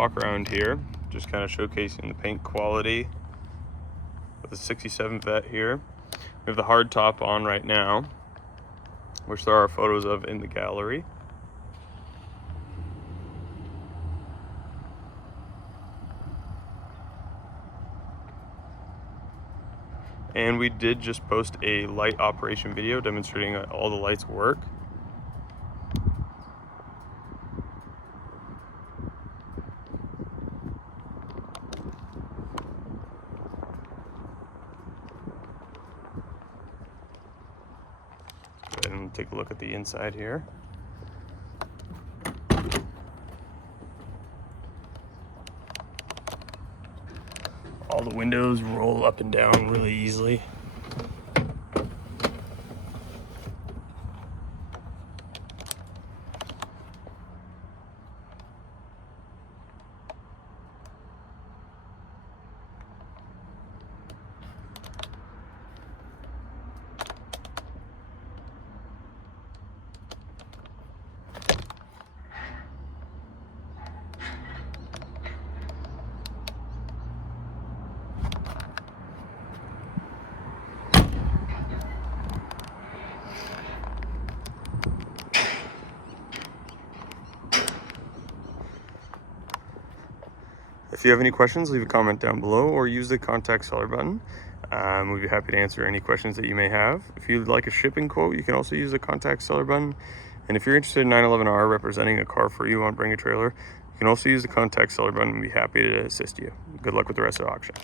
walk around here, just kind of showcasing the paint quality with the 67 Vet here. We have the hard top on right now, which there are photos of in the gallery. And we did just post a light operation video demonstrating that all the lights work. Go ahead and take a look at the inside here. All the windows roll up and down really easily. If you have any questions, leave a comment down below or use the contact seller button. We'd be happy to answer any questions that you may have. If you'd like a shipping quote, you can also use the contact seller button. And if you're interested in 911R representing a car for you on Bring a Trailer, you can also use the contact seller button and be happy to assist you. Good luck with the rest of the auction.